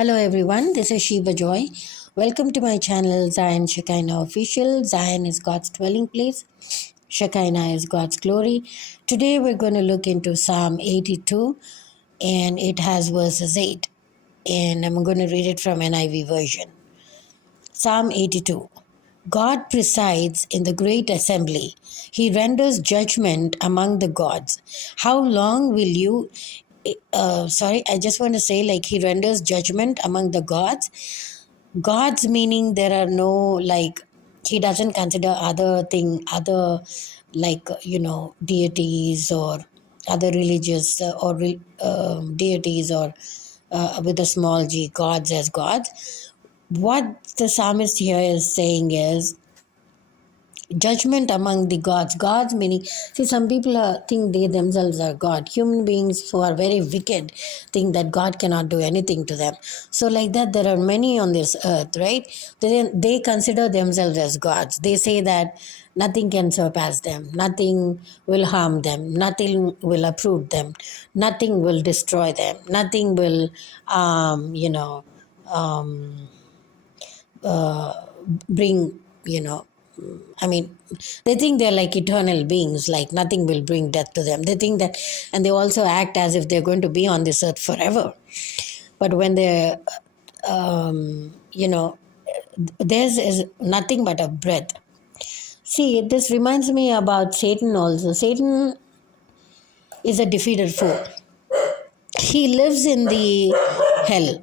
Hello everyone, this is Sheba Joy. Welcome to my channel Zion Shekinah Official. Zion is God's dwelling place. Shekinah is God's glory. Today we're going to look into Psalm 82 and it has verses 8. And I'm going to read it from NIV version. Psalm 82. God presides in the great assembly. He renders judgment among the gods. How long will you I just want to say, like, he renders judgment among the gods. Gods meaning there are no, like, he doesn't consider other, like, deities or other religious deities or with a small g, gods as gods. What the psalmist here is saying is judgment among the gods. Gods meaning, see, some people think they themselves are God. Human beings who are very wicked think that God cannot do anything to them. So like that, there are many on this earth, right? They consider themselves as gods. They say that nothing can surpass them, nothing will harm them, nothing will uproot them, nothing will destroy them, nothing will um, bring, I mean, they think they're like eternal beings, like nothing will bring death to them. They think that, and they also act as if they're going to be on this earth forever. But when they're, theirs is nothing but a breath. See, this reminds me about Satan also. Satan is a defeated foe. He lives in the hell.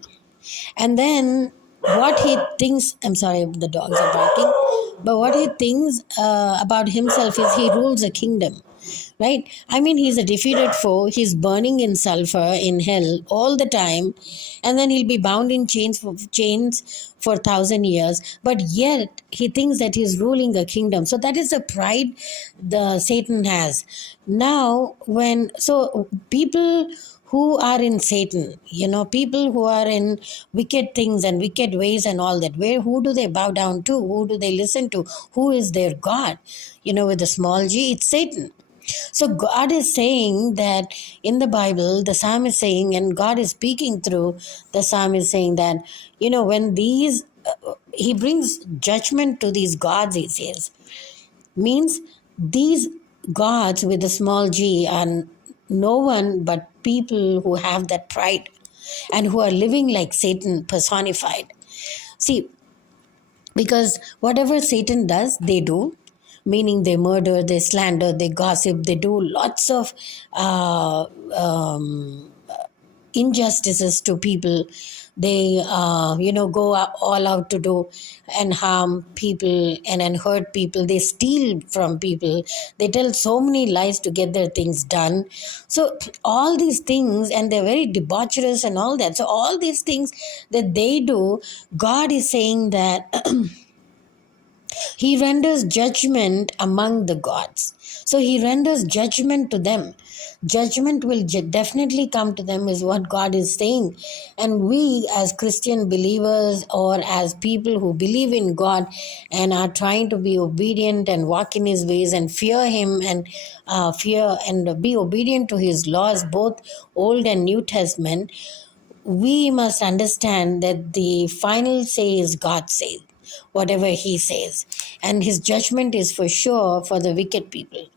And then what he thinks, I'm sorry, the dogs are barking, but what he thinks about himself is he rules a kingdom, right? I mean, he's a defeated foe. He's burning in sulfur in hell all the time, and then he'll be bound in chains for 1,000 years. But yet he thinks that he's ruling a kingdom. So that is the pride the Satan has. Now, people who are in Satan, people who are in wicked things and wicked ways and all that, who do they bow down to? Who do they listen to? Who is their God? With a small g, it's Satan. So God is saying that in the Bible, the psalm is saying, and God is speaking through the psalm is saying that, when he brings judgment to these gods, he says, means these gods with a small g are no one but people who have that pride and who are living like Satan personified. See, because whatever Satan does, they do, meaning they murder, they slander, they gossip, they do lots of uh, um, injustices to people. They go all out to do and harm people and then hurt people. They steal from people. They tell so many lies to get their things done. So all these things, and they're very debaucherous and all that. So all these things that they do, God is saying that he renders judgment among the gods. So he renders judgment to them. Judgment will definitely come to them, is what God is saying. And we, as Christian believers or as people who believe in God and are trying to be obedient and walk in his ways and fear him and fear and be obedient to his laws, both Old and New Testament, we must understand that the final say is God says, whatever he says. And his judgment is for sure for the wicked people.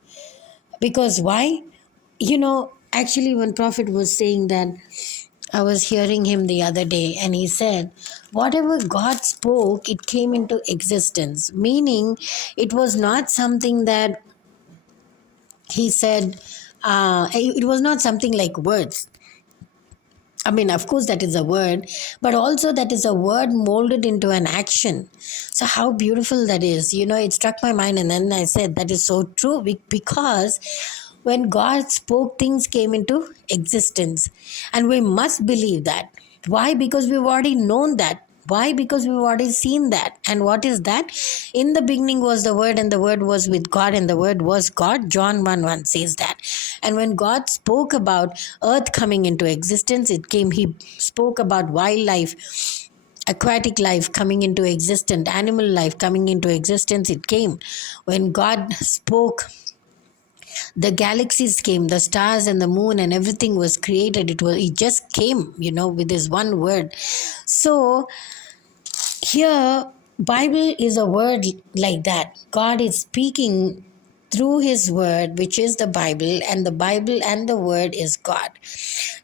Because why? Actually, when Prophet was saying that, I was hearing him the other day, and he said, whatever God spoke, it came into existence. Meaning, it was not something that he said, it was not something like words. I mean, of course, that is a word, but also that is a word molded into an action. So, how beautiful that is. It struck my mind, and then I said, that is so true because when God spoke, things came into existence. And we must believe that. Why? Because we've already known that. Why? Because we've already seen that. And what is that? In the beginning was the Word, and the Word was with God, and the Word was God. John 1:1 says that. And when God spoke about earth coming into existence, he spoke about wildlife, aquatic life coming into existence, animal life coming into existence. It came. When God spoke The galaxies came, the stars and the moon and everything was created. It just came, with this one word. So here, Bible is a word like that. God is speaking through his word, which is the Bible, and the Bible and the word is God,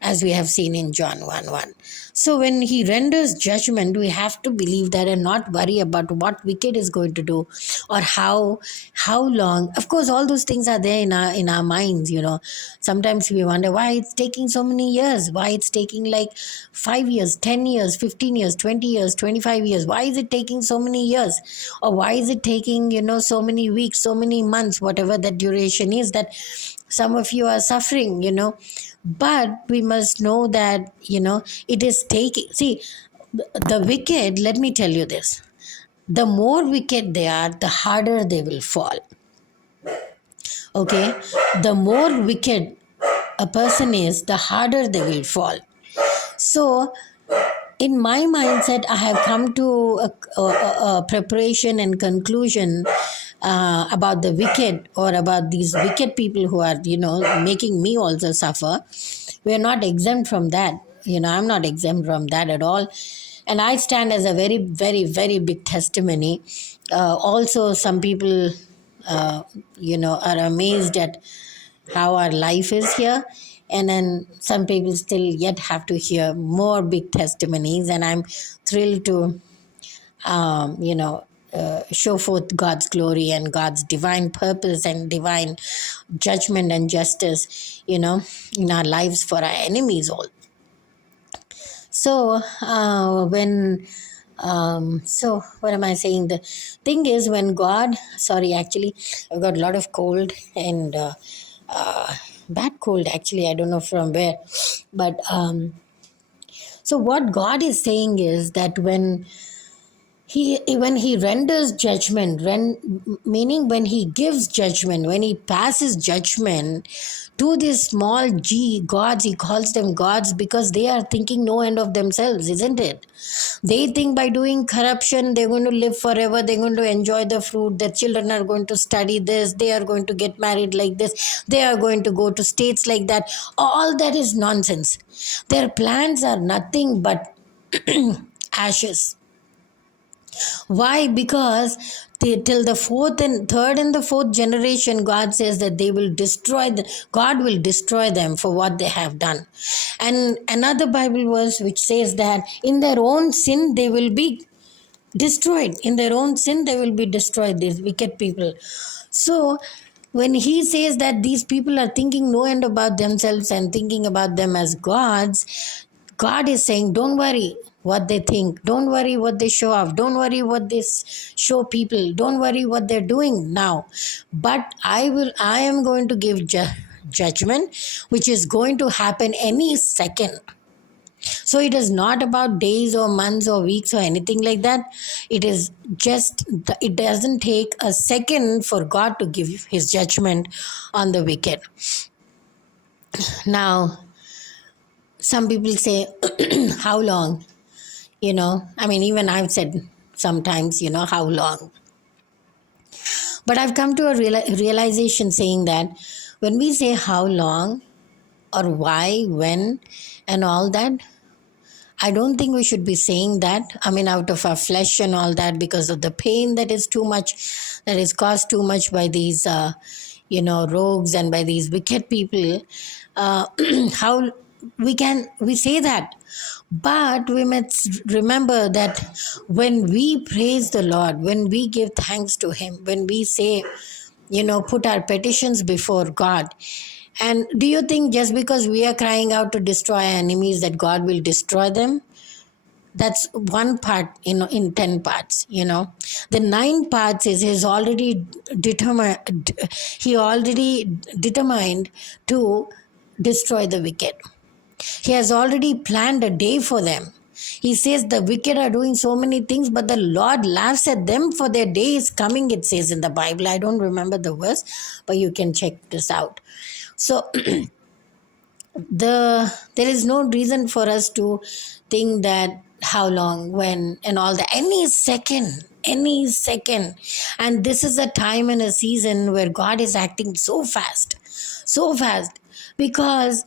as we have seen in John 1:1. So when he renders judgment, we have to believe that and not worry about what wicked is going to do, or how long. Of course, all those things are there in our minds. Sometimes we wonder why it's taking so many years, why it's taking like 5 years, 10 years, 15 years, 20 years, 25 years. Why is it taking so many years? Or why is it taking, so many weeks, so many months, whatever the duration is that some of you are suffering. But we must know that, it is taking, see, the wicked, let me tell you this, the more wicked they are, the harder they will fall. Okay? The more wicked a person is, the harder they will fall. So, in my mindset, I have come to a preparation and conclusion about the wicked, or about these wicked people who are, making me also suffer. We are not exempt from that. I'm not exempt from that at all. And I stand as a very, very, very big testimony. Also, some people, are amazed at how our life is here. And then some people still yet have to hear more big testimonies. And I'm thrilled to, show forth God's glory and God's divine purpose and divine judgment and justice, in our lives for our enemies all. So, so what am I saying? The thing is, when God, sorry, actually, I've got a lot of cold and bad cold, actually, I don't know from where. But so what God is saying is that when he renders judgment, meaning when he gives judgment, when he passes judgment to these small g gods, he calls them gods because they are thinking no end of themselves, isn't it? They think by doing corruption they're going to live forever, they're going to enjoy the fruit, their children are going to study this, they are going to get married like this, they are going to go to states like that. All that is nonsense. Their plans are nothing but ashes. Why? Because till the third and the fourth generation, God says that they will God will destroy them for what they have done. And another Bible verse which says that in their own sin they will be destroyed. In their own sin they will be destroyed, these wicked people. So when he says that these people are thinking no end about themselves and thinking about them as gods, God is saying, don't worry what they think. Don't worry what they show off. Don't worry what they show people. Don't worry what they're doing now. But I am going to give judgment, which is going to happen any second. So it is not about days or months or weeks or anything like that. It is just, it doesn't take a second for God to give his judgment on the wicked. Now, some people say, how long? Even I've said sometimes, how long? But I've come to a realization saying that when we say how long or why, when, and all that, I don't think we should be saying that, out of our flesh and all that, because of the pain that is too much, that is caused too much by these, rogues and by these wicked people. How we say that. But we must remember that when we praise the Lord, when we give thanks to him, when we say, put our petitions before God, and do you think just because we are crying out to destroy our enemies that God will destroy them? That's one part, in 10 parts, The 9 parts is he's already determined, to destroy the wicked. He has already planned a day for them. He says the wicked are doing so many things, but the Lord laughs at them, for their day is coming, it says in the Bible. I don't remember the verse, but you can check this out. So there is no reason for us to think that how long, when, and all that. Any second. And this is a time and a season where God is acting so fast. so fast, because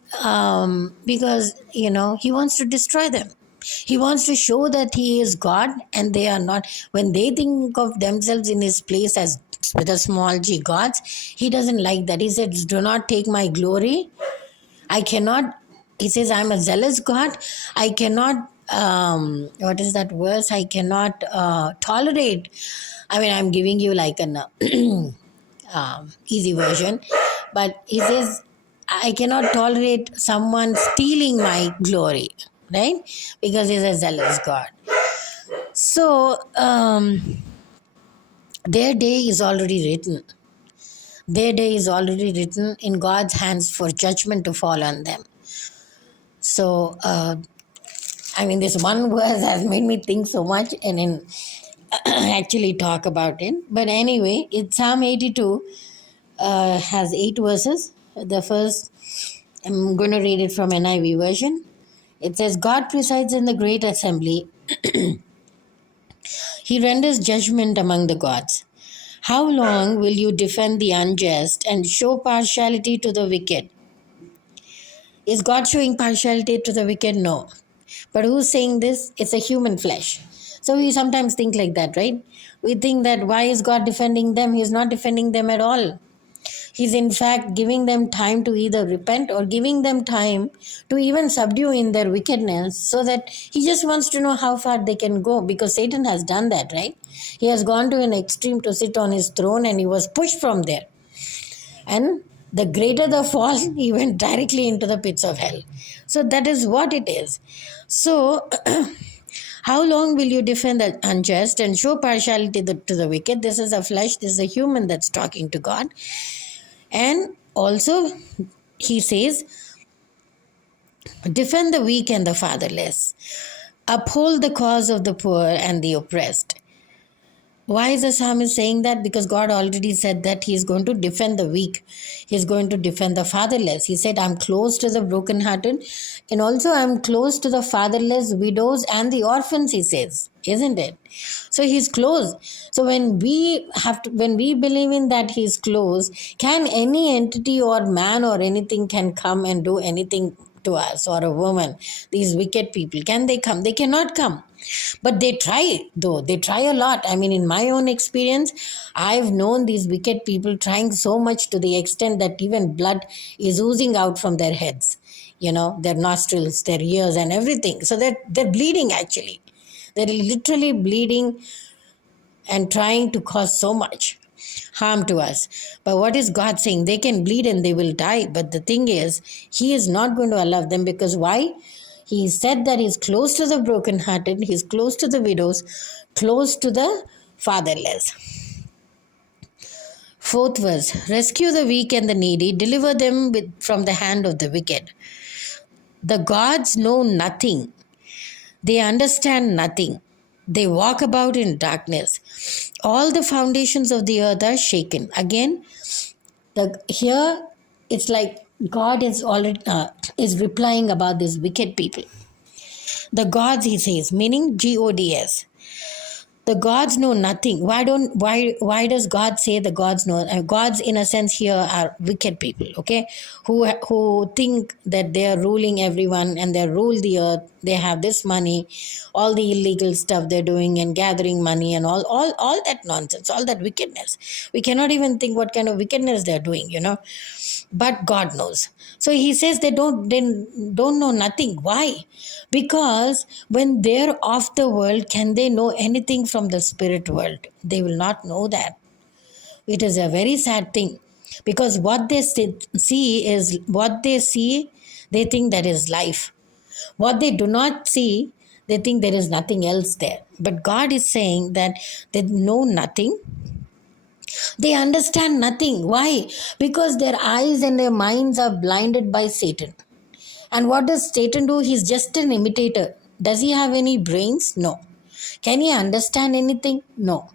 he wants to destroy them. He wants to show that he is God and they are not. When they think of themselves in his place as with a small g gods, he doesn't like that. He says, do not take my glory. I cannot, he says, I'm a zealous God. I cannot, what is that verse? I cannot tolerate. I mean, I'm giving you like an easy version. But he says, I cannot tolerate someone stealing my glory, right? Because he's a zealous God. So, their day is already written. Their day is already written in God's hands for judgment to fall on them. So, I mean, this one verse has made me think so much and then actually talk about it. But anyway, it's Psalm 82 has 8 verses. The first, I'm going to read it from NIV version. It says, God presides in the great assembly. He renders judgment among the gods. How long will you defend the unjust and show partiality to the wicked? Is God showing partiality to the wicked? No. But who's saying this? It's a human flesh. So we sometimes think like that, right? We think that why is God defending them? He's not defending them at all. He's in fact giving them time to either repent or giving them time to even subdue in their wickedness, so that he just wants to know how far they can go, because Satan has done that, right? He has gone to an extreme to sit on his throne and he was pushed from there. And the greater the fall, he went directly into the pits of hell. So that is what it is. So, how long will you defend the unjust and show partiality to the wicked? This is a flesh, this is a human that's talking to God. And also, he says, defend the weak and the fatherless, uphold the cause of the poor and the oppressed. Why is the psalmist saying that? Because God already said that he is going to defend the weak. He is going to defend the fatherless. He said, I'm close to the brokenhearted, and also I'm close to the fatherless, widows, and the orphans, he says. Isn't it? So he's close. So when we believe in that he's close, can any entity or man or anything can come and do anything to us, or a woman? These wicked people, can they come? They cannot come. But they try, though. They try a lot. I mean, in my own experience, I've known these wicked people trying so much to the extent that even blood is oozing out from their heads, their nostrils, their ears, and everything. So they're bleeding actually. They're literally bleeding and trying to cause so much harm to us. But what is God saying? They can bleed and they will die. But the thing is, he is not going to allow them, because why? He said that he's close to the brokenhearted, he's close to the widows, close to the fatherless. 4th verse, rescue the weak and the needy, deliver them from the hand of the wicked. The gods know nothing. They understand nothing. They walk about in darkness. All the foundations of the earth are shaken. Again, here it's like God is already is replying about these wicked people. The gods, he says, meaning gods. The gods know nothing. Why does God say the gods know? Gods, in a sense, here are wicked people, okay, who think that they are ruling everyone and they rule the earth. They have this money, all the illegal stuff they're doing and gathering money and all that nonsense, all that wickedness. We cannot even think what kind of wickedness they're doing, but God knows. So he says they don't know nothing. Why? Because when they're off the world, can they know anything from the spirit world? They will not know that. It is a very sad thing, because what they see, they think that is life. What they do not see, they think there is nothing else there. But God is saying that they know nothing. They understand nothing. Why? Because their eyes and their minds are blinded by Satan. And what does Satan do? He's just an imitator. Does he have any brains? No. Can he understand anything? No.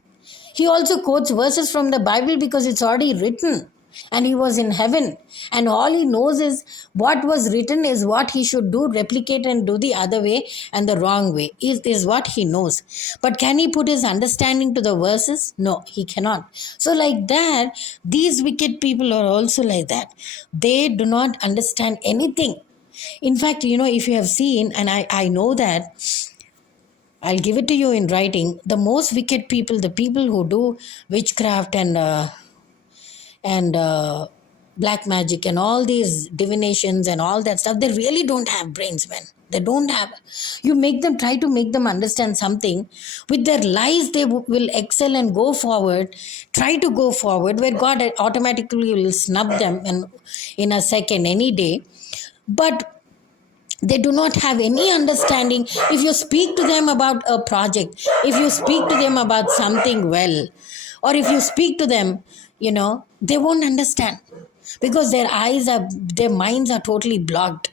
He also quotes verses from the Bible because it's already written. and he was in heaven, and all he knows is what was written is what he should do, replicate and do the other way and the wrong way is what he knows. But can he put his understanding to the verses? No, he cannot. So like that, these wicked people are also like that. They do not understand anything. In fact, if you have seen, and I know that, I'll give it to you in writing, the most wicked people, the people who do witchcraft and black magic and all these divinations and all that stuff, they really don't have brains, man. They don't have. You try to make them understand something. With their lies, they will excel and go forward, try to go forward, where God automatically will snub them in a second, any day. But they do not have any understanding. If you speak to them about a project, if you speak to them about something well, or if you speak to them, they won't understand, because their minds are totally blocked.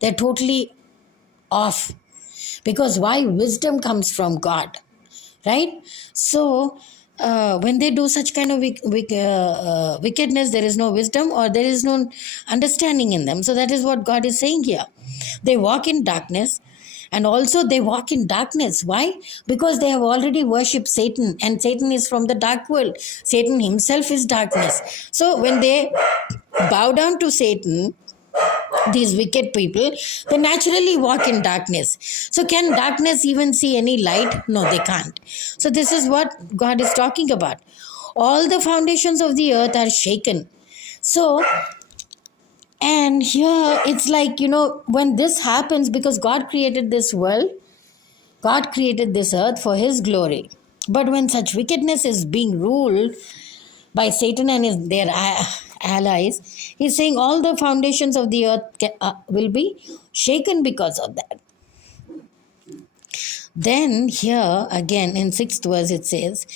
They're totally off. Because why? Wisdom comes from God, right? So when they do such kind of wickedness, there is no wisdom or there is no understanding in them. So that is what God is saying here. They walk in darkness, and also they walk in darkness. Why? Because they have already worshipped Satan, and Satan is from the dark world. Satan himself is darkness. So when they bow down to Satan, these wicked people, they naturally walk in darkness. So can darkness even see any light? No, they can't. So this is what God is talking about. All the foundations of the earth are shaken. So, and here it's like, when this happens, because God created this world, God created this earth for his glory. But when such wickedness is being ruled by Satan and their allies, he's saying all the foundations of the earth will be shaken because of that. Then here again in 6th verse it says,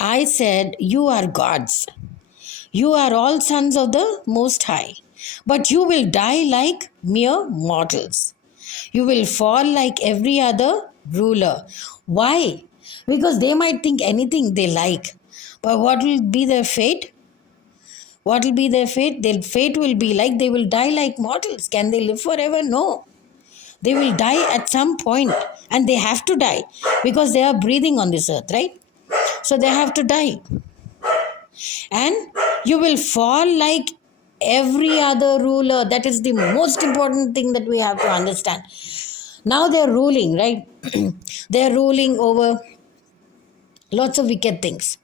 I said, you are gods. You are all sons of the Most High, but you will die like mere mortals. You will fall like every other ruler. Why? Because they might think anything they like. But what will be their fate? What will be their fate? Their fate will be like they will die like mortals. Can they live forever? No. They will die at some point, and they have to die because they are breathing on this earth, right? So they have to die. And you will fall like every other ruler. That is the most important thing that we have to understand. Now they are ruling, right? They are ruling over lots of wicked things.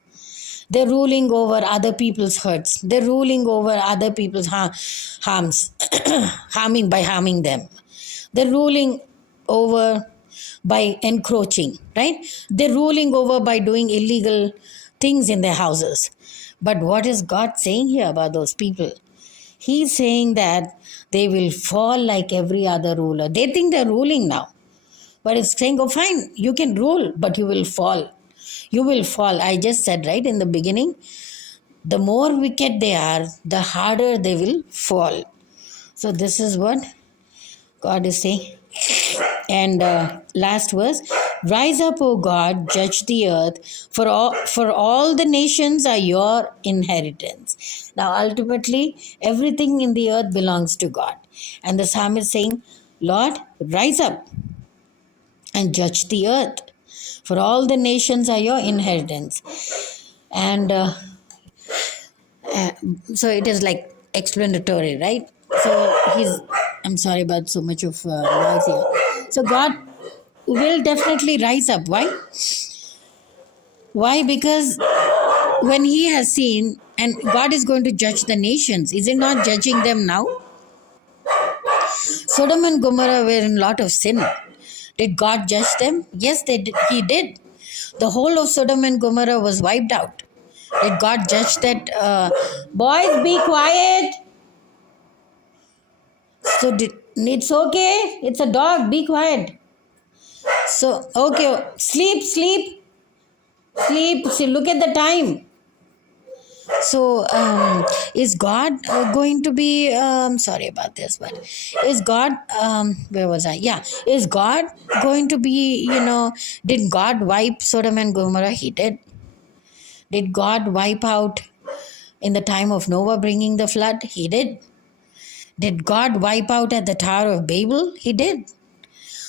They're ruling over other people's hurts. They're ruling over other people's harms, harming them. They're ruling over by encroaching, right? They're ruling over by doing illegal things in their houses. But what is God saying here about those people? He's saying that they will fall like every other ruler. They think they're ruling now. But it's saying, oh, fine, you can rule, but you will fall. You will fall. I just said, right, in the beginning, the more wicked they are, the harder they will fall. So this is what God is saying. And last verse, rise up, O God, judge the earth, for all the nations are your inheritance. Now, ultimately, everything in the earth belongs to God. And the psalmist is saying, Lord, rise up and judge the earth, for all the nations are your inheritance. And so it is like explanatory, right? So I'm sorry about so much of noise here. So God will definitely rise up. Why? Why? Because when he has seen, and God is going to judge the nations, is he not judging them now? Sodom and Gomorrah were in a lot of sin. Did God judge them? Yes, they did. He did. The whole of Sodom and Gomorrah was wiped out. Did God judge that? Boys, be quiet. So it's okay. It's a dog. Be quiet. So, okay. Sleep. See, look at the time. So, is God going to be, sorry about this, but is God, where was I? Yeah. Is God going to be, did God wipe Sodom and Gomorrah? He did. Did God wipe out in the time of Noah bringing the flood? He did. Did God wipe out at the Tower of Babel? He did.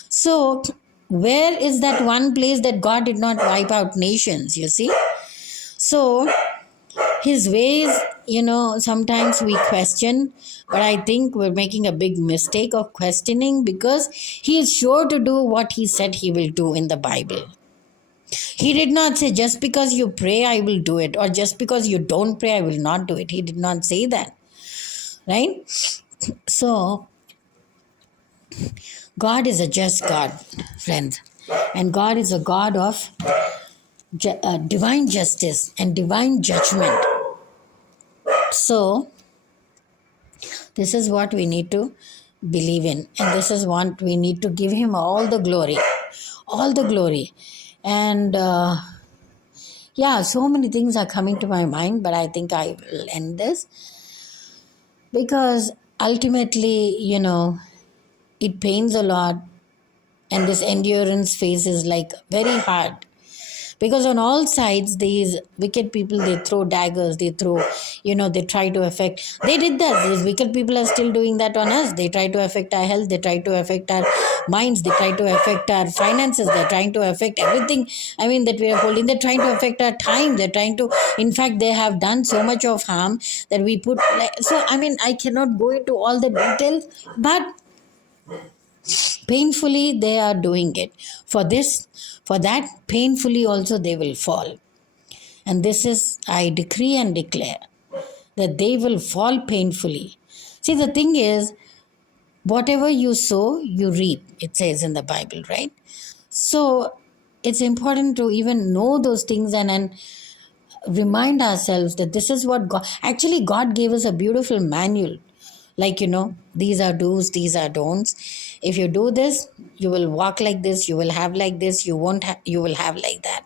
So, where is that one place that God did not wipe out nations, you see? So, his ways, sometimes we question, but I think we're making a big mistake of questioning because he is sure to do what he said he will do in the Bible. He did not say, just because you pray, I will do it, or just because you don't pray, I will not do it. He did not say that, right? So, God is a just God, friends, and God is a God of divine justice and divine judgment. So, this is what we need to believe in, and this is what we need to give him all the glory. All the glory. And so many things are coming to my mind, but I think I will end this because ultimately, it pains a lot, and this endurance phase is like very hard. Because on all sides, these wicked people, they throw daggers, they throw, they try to affect. They did that. These wicked people are still doing that on us. They try to affect our health. They try to affect our minds. They try to affect our finances. They're trying to affect everything, that we are holding. They're trying to affect our time. They're trying to, in fact, they have done so much of harm that we put, I cannot go into all the details, but painfully they are doing it. For that, painfully also they will fall. And this is, I decree and declare, that they will fall painfully. See, the thing is, whatever you sow, you reap, it says in the Bible, right? So, it's important to even know those things and remind ourselves that this is what God gave us a beautiful manual. Like, these are do's, these are don'ts. If you do this, you will walk like this, you will have like this, you will have like that.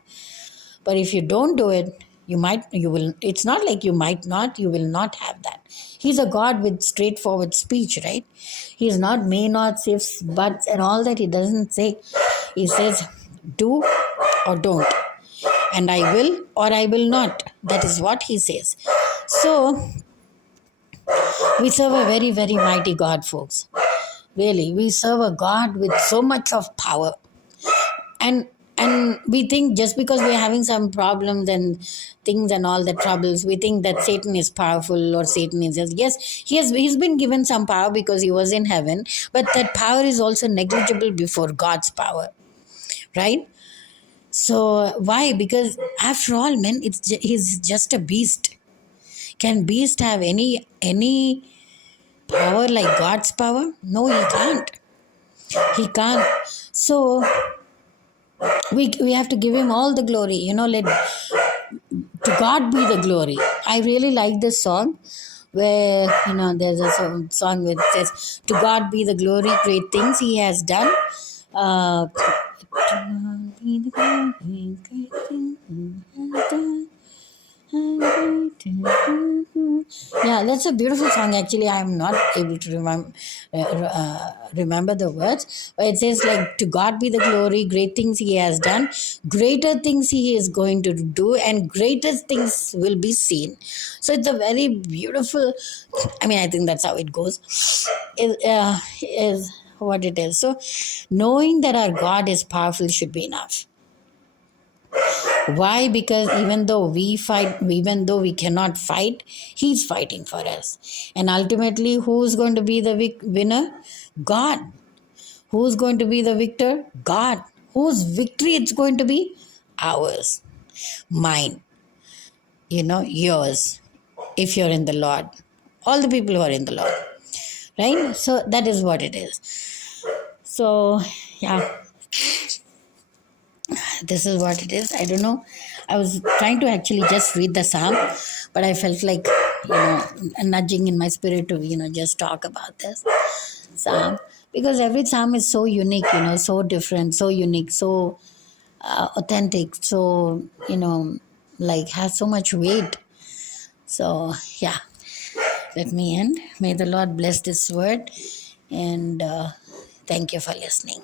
But if you don't do it, it's not like you might not, you will not have that. He's a God with straightforward speech, right? He's not may not, ifs, buts, and all that. He doesn't say. He says, do or don't. And I will or I will not. That is what he says. So, we serve a very, very mighty God, folks. Really, we serve a God with so much of power. And we think just because we're having some problems and things and all the troubles, we think that Satan is powerful or Satan is just, yes, he's been given some power because he was in heaven, but that power is also negligible before God's power, right? So why? Because after all, man, he's just a beast. Can beast have any power like God's power? No, he can't. He can't. So we have to give him all the glory. Let to God be the glory. I really like this song where there's a song where it says, "To God be the glory, great things He has done." To God be the glory, great things He has done. Yeah, that's a beautiful song. Actually, I am not able to remember the words, but it says like, "To God be the glory, great things He has done, greater things He is going to do, and greatest things will be seen." So it's a very beautiful. I think that's how it goes. Is what it is. So, knowing that our God is powerful should be enough. Why? Because even though we cannot fight, He's fighting for us. And ultimately, who's going to be the winner? God. Who's going to be the victor? God. Whose victory it's going to be? Ours. Mine. Yours. If you're in the Lord. All the people who are in the Lord. Right? So that is what it is. So, yeah. This is what it is. I don't know. I was trying to actually just read the psalm, but I felt like, a nudging in my spirit to, just talk about this psalm. Because every psalm is so unique, so different, so unique, so authentic, so, has so much weight. So, yeah. Let me end. May the Lord bless this word. And thank you for listening.